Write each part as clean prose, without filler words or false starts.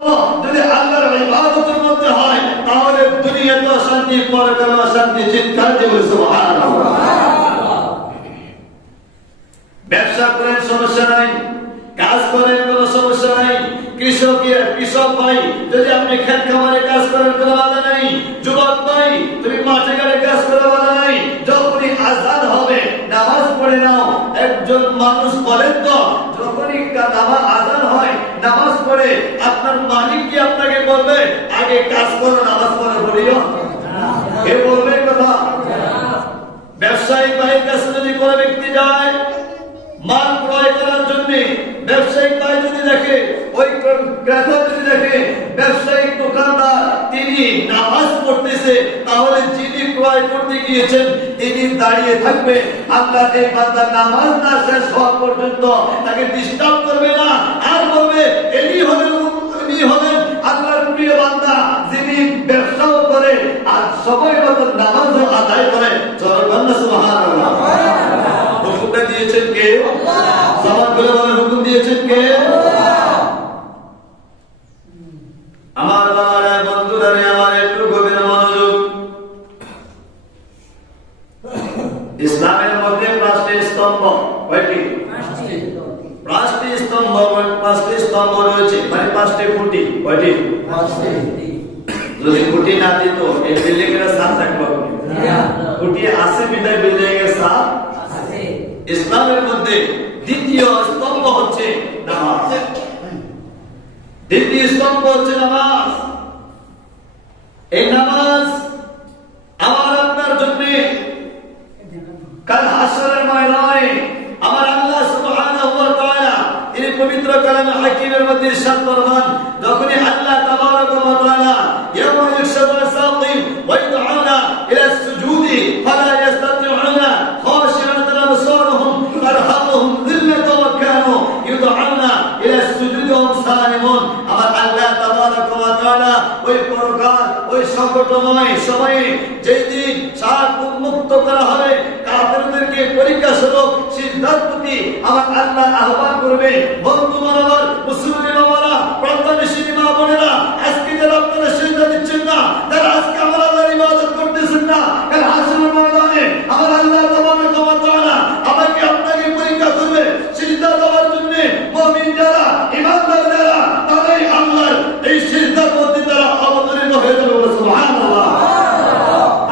যদি আল্লাহর ইবাদতের মধ্যে হয় তাহলে দুনিয়াতে শান্তি, পরকালে শান্তি। চিৎকার দিয়ে বলি সুবহানাল্লাহ। ব্যবসা করেন সমস্যা নাই, কাজ করেন কোনো সমস্যা নাই, কৃষক ভাই যদি আপনি ক্ষেত খামারে কাজ করেন কোনো বাধা নাই, যুবক ভাই তুমি মাঠে ঘাটে কাজ করে বাধা নাই। যখনই আযান হবে নামাজ পড়ে নাও। একজন মানুষ বলেন তো, যখনই আযান হয় নামাজ পড়ে আপনার মালিক কি আপনাকে বলবে আগে কাজ করো নামাজ পড়ে পড়িও? কে বলবে কথা? ব্যবসায়িক ভাইয়ের কাছে যদি কোনো ব্যক্তি যায় মাল ক্রয় করার জন্য, ব্যবসায়িক ভাই যদি দেখে, ওই ক্রেতা যদি দেখে ব্যবসায়িক দোকানদার তিনি নামাজ পড়তেছে, তাহলে যিনি ক্রয় করতে গিয়েছেন তিনি দাঁড়িয়ে থাকবে। আল্লাহ এই বান্দা নামাজ না শেষ হওয়া পর্যন্ত তাকে ডিস্টার্ব করবে না, আর বলবে ইনি হলেন আল্লাহর প্রিয় বান্দা যিনি ব্যবসাও করে আর সময় মতো নামাজও আদায় করে। সুবহানাল্লাহ। হুকুমটা দিয়েছেন কে? সবার করে বলে হুকুম দিয়েছেন কে? আমার বাবারা, বন্ধুরা, আমার একটু গভীর মনোযোগ। ইসলামের মধ্যে পাঁচটি স্তম্ভ, কয়টি? পাঁচটি স্তম্ভ, পাঁচটি স্তম্ভ রয়েছে, মানে পাঁচটি খুঁটি। কয়টি? যদি খুঁটি না দিত এই বিল্ডিং এর সাথ থাকবে? খুঁটি আছে বিদায় বিল্ডিং এর সাথ। ইসলামের মধ্যে দ্বিতীয় স্তম্ভ হচ্ছে নামাজ। দ্বিতীয় স্তম্ভ হচ্ছে নামাজ। এই নামাজ আমার আপনার জন্য কাল হাসরের ময়দানে আমার আল্লাহ সুবহানাহু ওয়া তাআলা তিনি পবিত্র কালামে হাকিমের মধ্যে ইরশাদ ফরমান, যখনই আল্লাহ তাবারাক ওয়া তাআলা ইয়াওমা ইউশারু সাকিম ওয়া ইদউনা ইলা সুজুদি ফালা ইস্তাতিউনা খাশিআতান আবসারুহুম তারহাকুহুম যিল্লাতুন ওয়া কানু ইদউনা ইলা সুজুদি ওয়া সালিমুন। আমার আল্লাহ তাবারাক ওয়া তাআলা ওই পরকাল, ওই সংকটময় সময়ে যেই দিন শাক উন্মুক্ত করা হবে, কাফেরদেরকে পরীক্ষা স্বরূপ সিজদার প্রতি আমার আল্লাহ আহ্বান করবে। বন্ধু মানবর, মুসলিম বাবারা, প্রান্তনিশী মা বোনেরা, আজকে যারা আপনারা সিজদা দিচ্ছেন না, যারা আজকে আমার আল্লাহর ইবাদত করতেছেন না, কাল হাসরের ময়দানে আমার আল্লাহ তাবারাক ওয়া তাআলা আমাকে আপনাকে পরীক্ষা করবে। সিজদা দেওয়ার জন্য মুমিন যারা, ঈমানদার যারা, তারাই আল্লাহর এই সিজদার মধ্যে তারা অবতীর্ণ হয়ে যাবে। সুবহানাল্লাহ।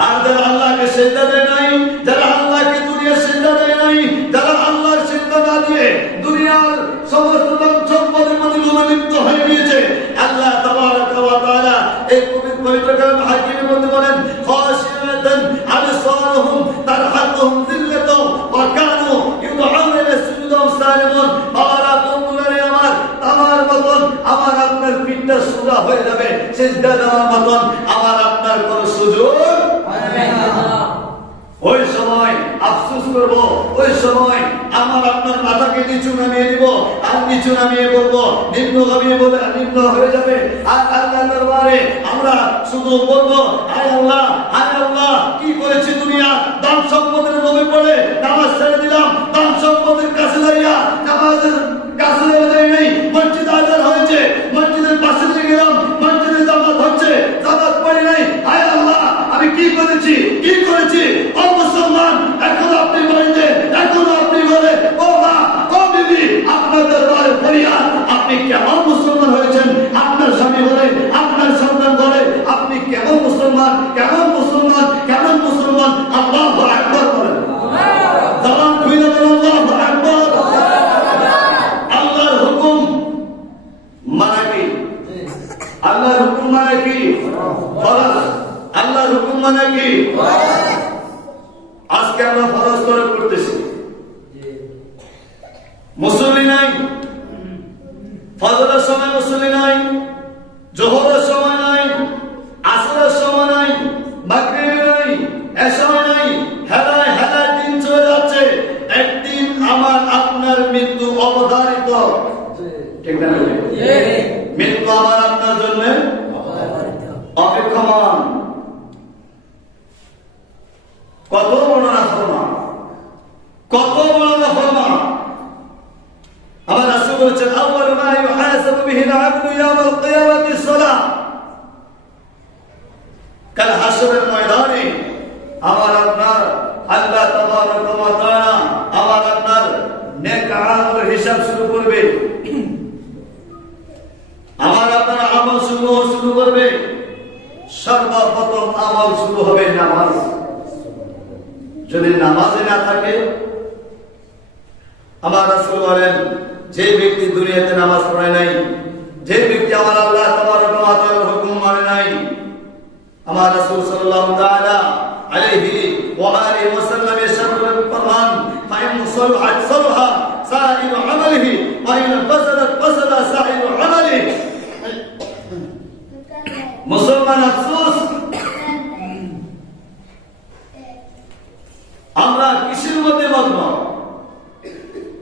আর যারা আল্লাহকে সিজদা দেয় নাই, যারা আল্লাহকে দুনিয়ার সিজদা দেয় নাই, যারা আল্লাহর সিজদা না দিয়ে দুনিয়ার সমস্ত সম্পদের মধ্যে লিপ্ত হয়ে গিয়েছে, আল্লাহ তাবারাক ওয়া তাআলা এই পবিত্র কালামে হাকিমের মধ্যে বলেন, খাশিআতান আবসারুহুম তারহাকুহুম যিল্লাতুন ওয়া কানু ইদউনা ইলা সুজুদি ওয়া সালিমুন। বাবারা, বন্ধুরা আমার, আমার মতন আমার আপনার পিঠটা সোজা হয়ে যাবে, সিজদা দেওয়ার মতন আমার আপনার কোনো সুযোগ হবে না। ওই সময় আফসোস করব, ওই সময় আমার আপনার মাথাকে নিচু নামিয়ে দিব, আর নিচু নামিয়ে বলবো, নিম্ন নামিয়ে বলে নিম্ন হয়ে যাবে। আর আল্লাহর দরবারে আমরা শুধু বলবো, আয় আল্লাহ, আয় আল্লাহ, কি করেছি দুনিয়া, দান সম্পদের লোভে পড়ে নামাজ ছেড়ে দিলাম, দান সম্পদের কাছে যাইয়া নামাজের কাছে যাই নাই, মসজিদ আজান হয়েছে, মসজিদের পাশে দিয়ে গেলাম, মসজিদে জামাত হচ্ছে, জামাত পড়ি নাই, আয় আল্লাহ আমি কি করেছি, কি করেছি? ও মুসলমান, এখন আপনি বলেন, এখন আপনি বলে, ও মা, ও বিবি, আপনার দরবারে ফরিয়াদ, আপনি কেমন মুসলমান হয়েছেন? আপনার স্বামী বলে, আপনার সন্তান বলে, আপনি কেমন মুসলমান, কেমন মুসলমান, কেমন মুসলমান? আল্লাহু আকবার বলেন, জবান খুলে বলেন আল্লাহু আকবার। আল্লাহর হুকুম মানে কি? আল্লাহর হুকুম মানে কি? ফরজ। আল্লাহর হুকুম মানে কি? আজকে আমরা ফরজ করে করতেছি, মুসল্লি নাই, ফজরের সময় মুসল্লি নাই, জোহরের সময় নাই, আসরের সময় নাই, মাগরিবে নাই, এশায় নাই, হেলায় হেলায় দিন চলে যাচ্ছে। একদিন আমার আপনার মৃত্যু অবধারিত, ঠিক না? মৃত্যু আমার আপনার জন্য অপেক্ষমান। কত বড় নাফরমান, কত বড় নাফরমান। আমার রাসূল বলেছেন, আউয়ালু মা ইউহাসাবু বিহি আল-আবদু ইয়াওমাল কাল হাসরের ময়দানে আমার আপনার আল্লাহ তাবারক ওয়া তাআলা আমার আপনার নেক আমলের হিসাব শুরু করবে, আমার আপনার আমল শুরু করবে। সর্বপ্রথম আমল শুরু হবে নামাজ। যদি নামাজে না থাকে, আমার রাসূল বলেন যে ব্যক্তি দুনিয়াতে নামাজ পড়ে নাই, যে ব্যক্তি আমার আল্লাহ তাবারক ওয়া তাআলার হুকুম মানে নাই, আমার রাসূল সাল্লাল্লাহু তাআলা আলাইহি ওয়া আলিহি ওয়াসাল্লাম ইরশাদ ফরমান ফাইন সালহাত সালহা সাইরু আমালিহি ওয়া ইন ফাসাদাত ফাসাদা সাইরু আমালিহি। মুসলমান আফসোস, আমরা কিসের মধ্যে মগ্ন,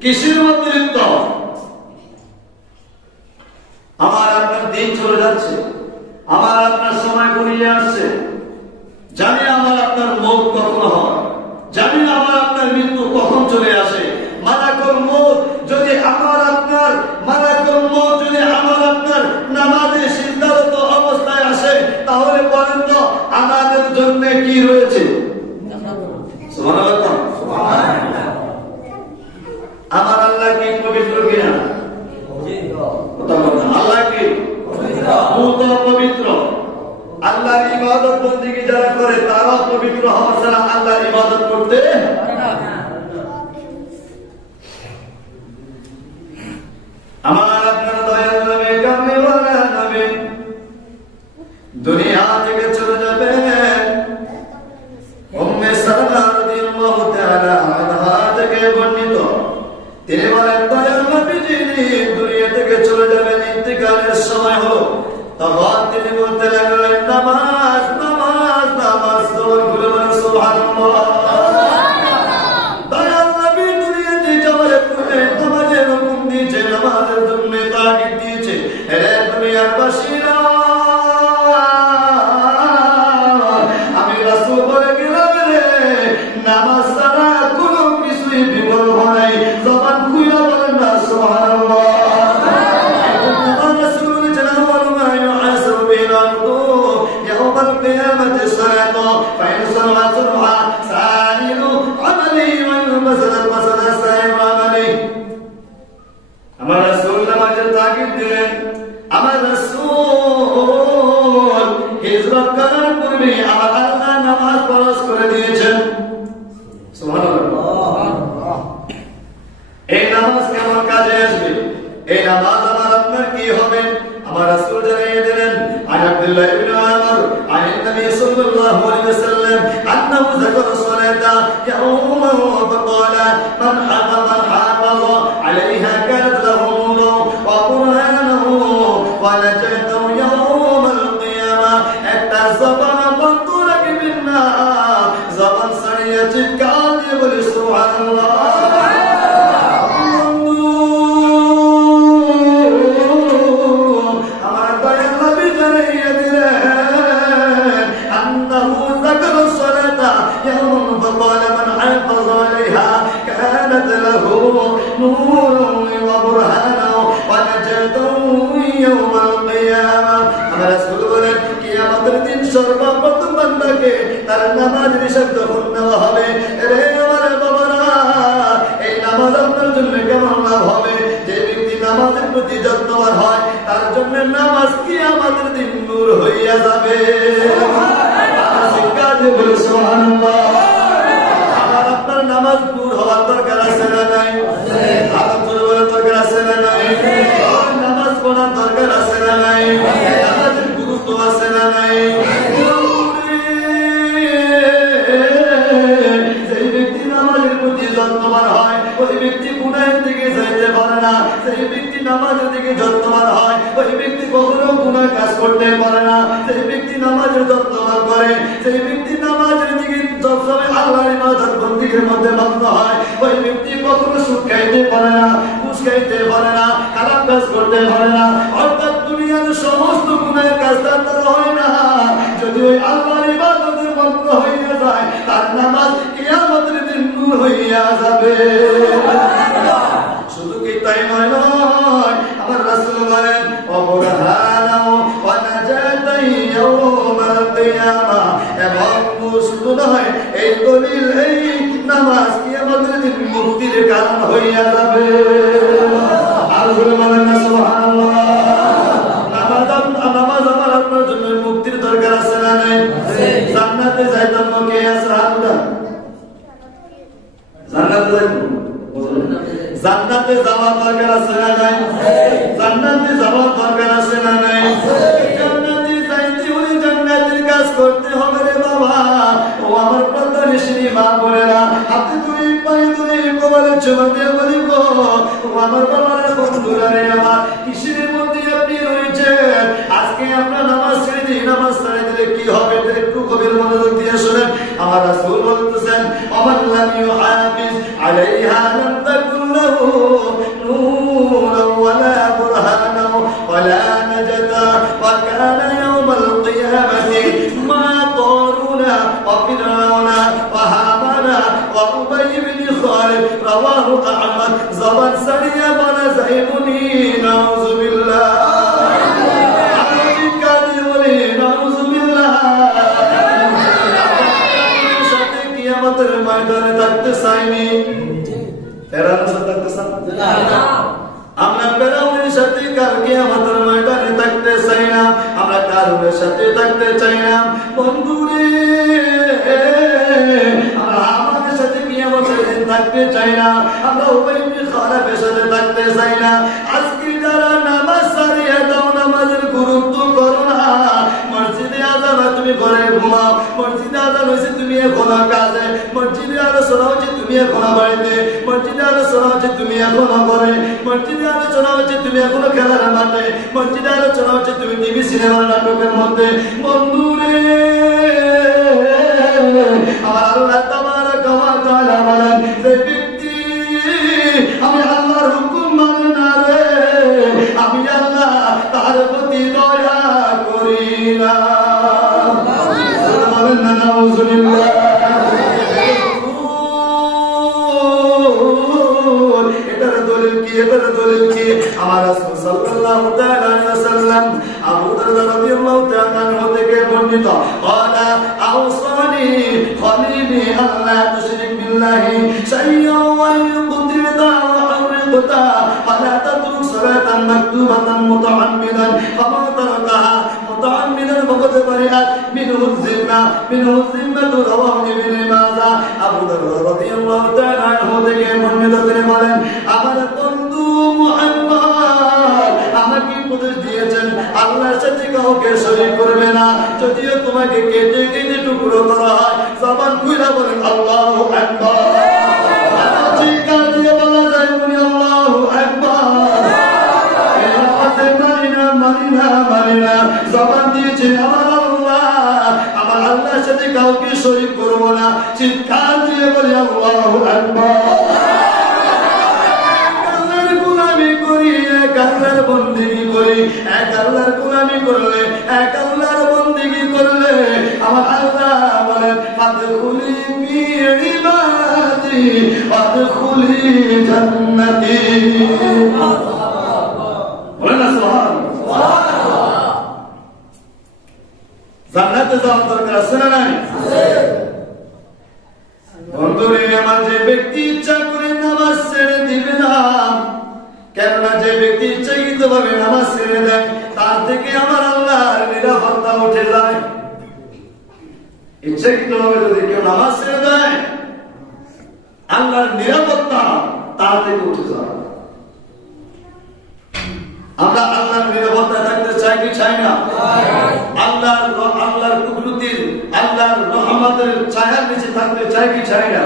কিসের মধ্যে লিপ্ত? আমার আপনার দিন চলে যাচ্ছে, আমার আপনার সময় ঘনিয়ে আসছে, জানি আমার আপনার মৌত কখন হয়, জানি আমার আপনার মৃত্যু কখন চলে আসে। মালাকুল মৌত যদি আমার আপনার নামাজে সিজদারত অবস্থায় আসে, তাহলে বলেন তো আমাদের জন্য কি রয়েছে? সুবহানাল্লাহ, সুবহানাল্লাহ। আমার আল্লাহ কি পবিত্র কিনা? আল্লাহ কি পবিত্র? আল্লাহর ইবাদত বন্দেগী যারা করে তারা পবিত্র হওয়া ছাড়া আল্লাহর ইবাদত করতে আমার আপনার দয়াল নবী কামলিওয়ালা নবী দুনিয়া থেকে চলে যাবে। উম্মে সালমা রাদিয়াল্লাহু তাআলা আনহা থেকে বর্ণিত, তিনি বলেন দয়াল নবী যিনি দুনিয়া থেকে চলে যাবেন, ইন্তিকালের সময় হলো, তখন তিনি বলতে লাগলেন নামাজ নামাজ নামাজ। তোর বলে বলেন সুবহানাল্লাহ। দয়াল নবী দুনিয়াতে যাওয়ার পূর্বে নামাজের হুকুম দিয়েছে, নামাজের জন্য তাগিদ দিয়েছে। হে দুনিয়ার বাসীরা, আমি রাসূল বলে গেলাম রে, নামাজ ছাড়া কোনো কিছুই বিফল হয় নাই। জবান খুলে বলেন না সুবহানাল্লাহ। আমার রাসূল নামাজের তাকিদ দিলেন। আমার রাসূল হিজরত করার পূর্বে আমার আল্লাহ নামাজ ফরজ করে দিয়েছেন। সুবহানাল্লাহ। এই নামাজ কেমন কাজে আসবে? এই নামাজ আমার আপনার কি হবে? আমার রাসূল জানিয়ে দিলেন আন আব্দুল্লাহ ইবনে উমর আন নবী সাল্লাল্লাহু আলাইহি ওয়াসাল্লাম আন্নাহু যাকারা সালাতা ইয়াউমান ওয়া ফাকালা মান হাফাযা আলাইহা কানাত লাহু নূরুন ওয়া বুরহানুহু ওয়া নাজাতুহু ইয়াউমাল কিয়ামা। একটা জবান বন্ধ রাখবেন না, জবান ছাড়িয়ে চিৎকার দিয়ে বলে সুবহানাল্লাহ। সর্বপ্রথম বান্দাকে তার নামাজের হিসাব যখন নেওয়া হবে, রে আমার বাবারা, এই নামাজ আপনার জন্য কেমন লাভ হবে? যে ব্যক্তি নামাজের প্রতি যত্নবান হয় তার জন্য নামাজ কি আমাদের দিন নূর হইয়া যাবে। আমার আপনার নামাজ নূর হওয়ার দরকার আছে না নাই? দরকার আছে না নাই? নামাজ পড়ার দরকার আছে না নাই? নামাজের গুরুত্ব আছে না নাই? সেই ব্যক্তি নামাজের প্রতি যত্নবান হয়, ওই ব্যক্তি গুনাহের দিকে যাইতে পারে না। সেই ব্যক্তি নামাজের দিকে যত্নবান হয়, ওই ব্যক্তি কখনো গুনাহ কাজ করতে পারে না। সেই ব্যক্তি নামাজের যত্নবান করে, সেই ব্যক্তি নামাজের দিকে সবসময় আল্লাহর ইবাদত বন্দেগীর মধ্যে মগ্ন হয়, ওই ব্যক্তি কখনো সুদ খাইতে পারে না, ঘুষ খাইতে পারে না, খারাপ কাজ করতে পারে না। অর্থাৎ দুনিয়ার সমস্ত গুনাহের কাজ তার দ্বারা হয় না। যদি ওই আল্লাহর ইবাদতের মগ্ন হইয়া যায়, তার নামাজ কিয়ামতের দিন নূর হইয়া যাবে। শুধু কি তাই নয়, আমার রাসূল বলেন ওয়া বুরহানাহু ওয়া নাজাতাহু ইয়াউমাল কিয়ামাহ। শুধু নয়, এই দলিল, এই নামাজ কিয়ামতের দিন মুক্তির কারণ হইয়া যাবে। আর বলে বলেন না সুবহানাল্লাহ। নামাজ আমার আপনার জন্য মুক্তির দরকার আছে না নাই? জান্নাতে যাইতাম কে আছে? জান্নাতে যাওয়ার দরকার আছে না নাই? জান্নাতে যাওয়ার দরকার আছে না নাই? জান্নাতে যাইতে হলে জান্নাতের কাজ করতে হবে রে বাবা। ও আমার প্রত্যাশী মা বোনেরা, হাতে তুই পায়ে তুই কবলে চুমা দিয়ে বলি গো, ও আমার বাবার বন্ধুরা রে আমার, কিসের মধ্যে আপনি রয়েছেন? আজকে আপনার নামাজ ছেড়ে দিয়ে, নামাজ ছেড়ে দিলে কি হবে? একটু গভীর মনোযোগ দিয়ে শোনেন। আমার রাসূল বলতেছেন, ওমান লাম ইউহাফিজ আলাইহা লাম তাকুন লাহু নূরুন ওয়ালা বুরহানান ওয়ালা নাজাতা ওয়া কানা ইয়াওমাল কিয়ামাতি মা তারুনা ওয়া ফিরআউনা ওয়া হামানা ওয়া উবাই ইবনে খালিদ রাওয়াহু আহমদ। জবান সারিয়া বলা যাইবনি নাউযুবিল্লাহ। ময়দানে থাকতে চাইনি, ফেরাউনের সাথে থাকতে চান না। আমরা ফেরাউনের সাথে কালকে আমাদের ময়দানে থাকতে চাই না, আমরা কারুনের সাথে থাকতে চাই না। বন্ধুরে, আমরা আমাদের সাথে কিয়ামতের দিন থাকতে চাই না, আমরা উবাই ইবনে খালিদের সাথে থাকতে চাই না। আজকে যারা নামাজ ছাড়িয়ে দাও, নামাজের গুরুত্ব করো না। মসজিদে আযান হয় তুমি ঘরে ঘুমাও, মসজিদে আযান হয়েছে তুমি এখনো কাজে, মসজিদে আলোচনা হচ্ছে তুমি এখনো বাড়িতে, মসজিদে আলোচনা হচ্ছে তুমি এখনো ঘরে, মসজিদে আলোচনা হচ্ছে তুমি এখনো খেলার মাঠে, মসজিদে আলোচনা হচ্ছে তুমি টিভি সিনেমার নাটকের মধ্যে। বন্ধুরে, আমার আল্লাহ তাবারাক ওয়া তাআলা বলেন, যে ব্যক্তি আমি আল্লাহর হুকুম মানে না রে, আমি আল্লাহ তার প্রতি দয়া করি না। বলেন না নাউযুবিল্লাহ। এটার দলিল কি? এটার দলিল কি? আমার রাসূল সাল্লাল্লাহু তাআলা আলাইহি ওয়াসাল্লাম আবু দারদা রাদিয়াল্লাহু তাআলা আনহু থেকে বর্ণিত, ক্বালা আওসানি খলিলি আল্লা তুশরিক বিল্লাহি শাইয়্যান ওয়া ইউqtirda ওয়া আমরিqta ফালা তাতরুক সালাতান মাকতুবাতান মুতাআম্মিদান ফামা তারাকাহা মুতাআম্মিদান ফাকাদ বারিআত মিনহু যিম্মাতু রাওয়াহু ইবনে মাজাহ। আবু দারদা রাদিয়াল্লাহু তাআলা আনহু থেকে বর্ণিত তিনি বলেন, আমার বন্ধু মুহাম্মদ আমাকে উপদেশ দিয়েছেন আল্লাহর সাথে কাউকে শরীক করবে না। যদিও তোমাকে কেটে কেটে টুকরো করা হয়, জবান খুলে বলেন আল্লাহু আকবার। চিৎকার দিয়ে বলা যায় বলি আল্লাহু আকবার। মানি না, জবান দিয়েছে আমার আল্লাহ, আমার আল্লাহর সাথে কাউকে শরীক করবো না। চিৎকার দিয়ে বলি আল্লাহু আকবার। এক আল্লাহর বন্দেগী করি, এক আল্লাহর গোলামি করলে, এক আল্লাহর বন্দেগী করলে আমার আল্লাহ বলেন, ফাদখুলি ফি ইবাদি ফাদখুলি জান্নাতি। বলেন না সুবহানাল্লাহ। জান্নাতে যাওয়ার দরকার আছে না নাই? বন্ধুরে আমার, যে ব্যক্তি ইচ্ছা করে নামাজ ছেড়ে দিবে না, কেননা যে ব্যক্তি ইচ্ছাকৃত ভাবে নামাজ ছেড়ে দেয়, তার থেকে আমার আল্লাহর নিরাপত্তা উঠে যায়। ইচ্ছাকৃত ভাবে যদি কেউ নামাজ ছেড়ে দেয়, আল্লাহর নিরাপত্তা তার থেকে উঠে যায়। আমরা আল্লাহর নিরাপত্তা থাকতে চাই কি চাই না? আল্লাহর কুদরতের, আল্লাহর রহমতের ছায়ার নিচে থাকতে চাই কি চাই না?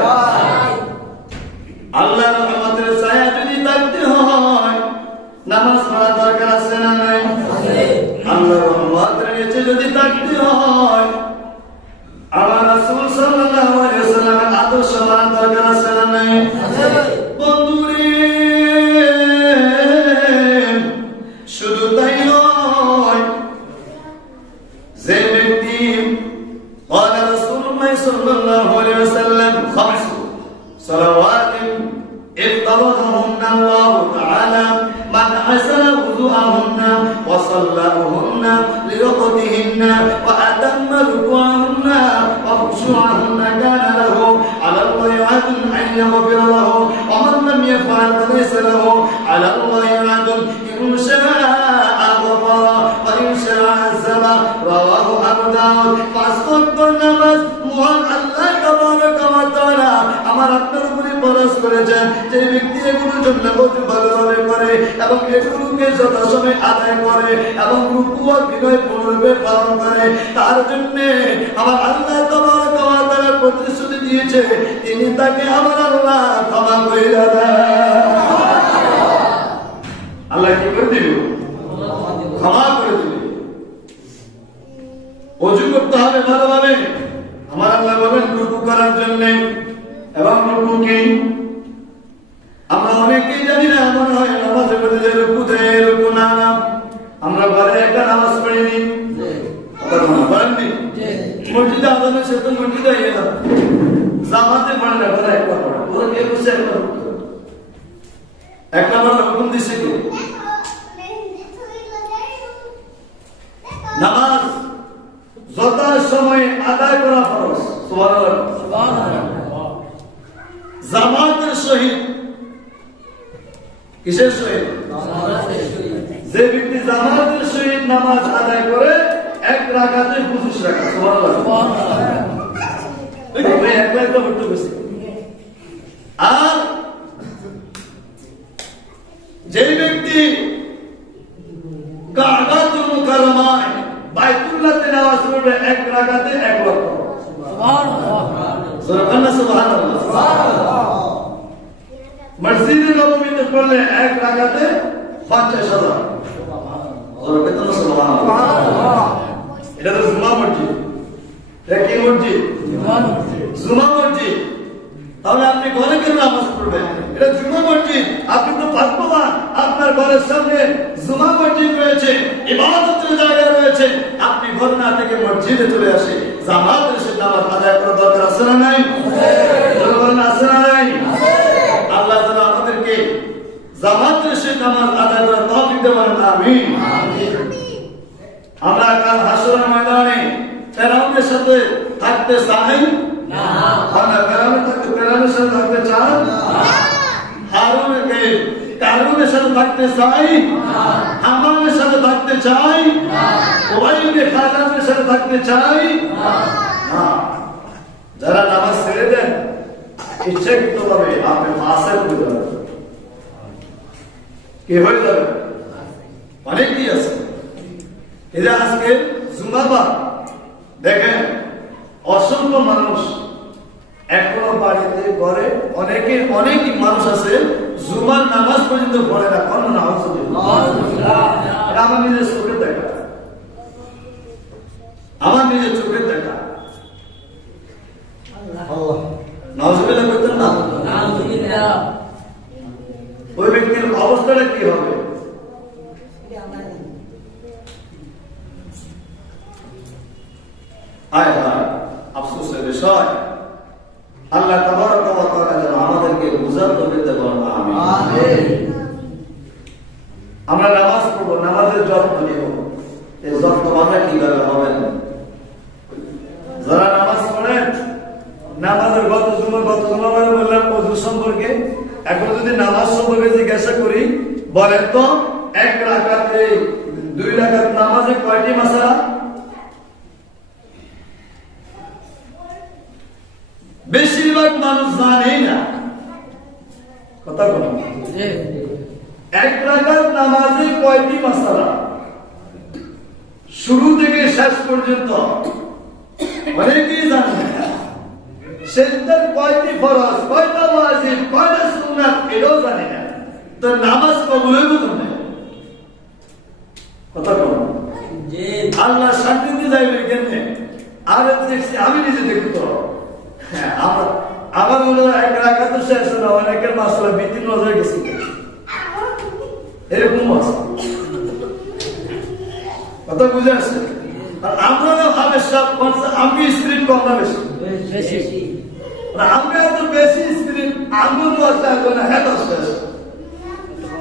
আল্লাহর রহমতের ছায়া যদি থাকতে হয়, নামাজ পড়া দরকার আছে না নাই? আল্লাহর রহমতের নিচে যদি থাকতে হয়, আমার রাসূল সাল্লাল্লাহু আলাইহি ওয়াসাল্লামের আদর্শ মানা দরকার আছে না নাই? বন্ধুরে, শুধু তাই নয়, যে ব্যক্তি قال رسول الله صلى الله عليه وسلم 5 صلوات افترضهن الله تعالى من حسن وضوءهن وصلىهن لوقتهن وأتم ركوعهن خشوعهن كان له على الله عهد أن يغفر له ومن لم يفعل فليس له على الله عهد إن شاء غفر وإن شاء عذب رواه أبو داود فاستقبل النماز মহান আল্লাহ তাবারক ওয়া তাআলা আমার আপনার উপরে ফরজ করেছেন যে ব্যক্তি এগুলোর জন্য অতি ভালোভাবে করে এবং এগুলোকে যথাসময়ে আদায় করে এবং রুকু ও বিনয় পূর্ণরূপে পালন করে তার জন্য আমার আল্লাহ তাবারক ওয়া তাআলা প্রতিশ্রুতি দিয়েছে তিনি তাকে আমার আল্লাহ ক্ষমা করে দেন। আল্লাহ কি করে দিবে? ক্ষমা করে দিবে। ওযু করতে হবে ভালোভাবে। আমার আল্লাহ বলেন রুকু করার জন্য এবং রুকু কি আমরা অনেকেই জানি না মনে হয় নামাজের মধ্যে যে রুকু দেয় রুকু না আমরা ঘরে একটা নামাজ পড়িনি পড়েননি মসজিদে আজানের সাথে মসজিদে গেলাম জামাতে পড়ে না ঘরে একটা পড়ে ওরা কে বসে এক নম্বর হুকুম দিছে কি নামাজ যথা সময় আদায় করা ফরজ। সুবহানাল্লাহ। জামাতের সহিত কিসের সহিত? যে ব্যক্তি জামাতের সহিত নামাজ আদায় করে এক রাকাতে 25 রাকাত। সুবহানাল্লাহ। একলাই তো পড়তে বসে আর যে ব্যক্তি কাবাতুল মুকাররমায় বাইতুল্লাহতে নামাজ পড়বে এক রাকাতে 1 ওয়াক্ত। সুবহানাল্লাহ। সুবহানাল্লাহ। মসজিদে নববীতে পড়লে এক রাকাতে 50,000। সুবহানাল্লাহ। এটা তো জুমা মসজিদ। এটা কি মসজিদ? জুমা মসজিদ। তাহলে আপনি ঘরে কেন নামাজ পড়বেন? এটা জুমা মসজিদ। আপনি তো ভাগ্যবান আপনার ঘরের সামনে জুমা মসজিদ রয়েছে, ইবাদতের জায়গা রয়েছে। আপনি ঘর না থেকে মসজিদে চলে আসে জামাতের সাথে নামাজ আদায় করার দরকার আছে না নাই? আছে না নাই? আল্লাহ তাআলা আমাদেরকে জামাতের সাথে নামাজ আদায় করার তৌফিক দেন। আমিন। আমরা কাল হাসরের ময়দানে ফেরাউনের সাথে থাকতে চাই না। আমরা ফেরাউনের সাথে থাকতে চাই না। কারুনের সাথে থাকতে চাই না। হামানের সাথে থাকতে চাই না। ওয়াইবে খালামের সাথে থাকতে চাই না। যারা নামাজ ছেড়ে দেন ইচ্ছাকৃতভাবে আপনি ফাসিক হয়ে যাবেন। কি হয়ে যাবে? অনেকেই আছে এরা আজকে জুমাবার দেখেন অসংখ্য মানুষ এখনো বাড়িতে ঘরে অনেকই মানুষ আছে জুমার নামাজ পর্যন্ত পড়ে না। কোন নামাজ? আমার নিজের চোখে দেখা, আমার নিজের চোখে দেখা। নাউজুবিল্লাহ করতেন না? ওই ব্যক্তির অবস্থাটা কি হবে? আয় হায় আফসোসের বিষয়। আল্লাহ তাবারক ওয়া তাআলা যেন আমাদেরকে বুঝার তৌফিক দান করেন। আমিন। আমরা নামাজ পড়ব, নামাজের যত্ন নিব। এই যত্ন আমরা কিভাবে হবে? যারা নামাজ পড়েন নামাজের গত জুমার বললাম ওযু সম্পর্কে। এখন যদি নামাজ সম্পর্কে জিজ্ঞাসা করি বলেন তো এক রাকাতে 2 রাকাত নামাজে কয়টি মাসআলা? বেশিরভাগ মানুষ জানেই না। কথা বলো, এক রাকাত নামাজে কয়টি মাসআলা? শুরু থেকে শেষ পর্যন্ত অনেকেই জানে না। সেজদার কয়টি ফরজ, কয়টা ওয়াজিব, কয়টা সুন্নাত এটাও জানে না। তো নামাজ কবুল হইবে কেমনে? কথা বলো। আল্লাহ শান্তি দিয়ে যাইবে কেমনে? আর দেখছি আমি নিজে দেখি তো আমার হলো এক রাকাত শেষ হলো অনেকের মাসআলা বিচ্ছিন্ন হয়ে গেছে এরকম আছে। কথা বুঝে আসছে? আর আমরা ভাবে সব আমি স্পিরিট কম না বেশি বেশি আমরা তো বেশি স্পিরিট আঙ্গুল বসে আসবে না হেড আসবে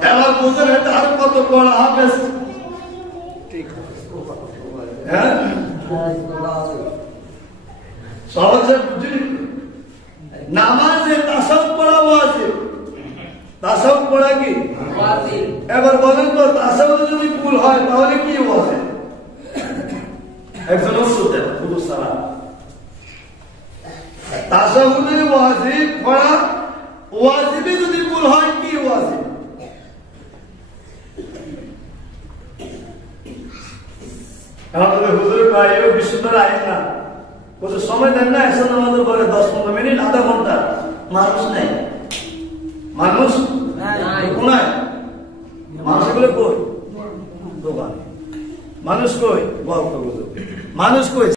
এবার বুঝেন এটা আর কত বড় হাফেজ। হ্যাঁ সহজে বুঝলি নামাজে তাসাউফ পড়া ওয়াজিব তাসাউফ পড়া কি ওয়াজিব এবার বলেন তো তাসাউফ যদি ভুল হয় তাহলে কি ওয়াজিব একজন উত্তর দেন পুরো সারা তাসাউফে ওয়াজিব পড়া ওয়াজিবে যদি ভুল হয় কি ওয়াজিব আমাদের হুজুর ভাইও বিশুদ্ধ আইন না হুজুর সময় দেন না এসে আমাদের পরে 10-15 মিনিট আধা ঘন্টা মানুষ নাই মানুষ নাই মানুষগুলো কই দোকানে মানুষ কই গল্প মানুষ কই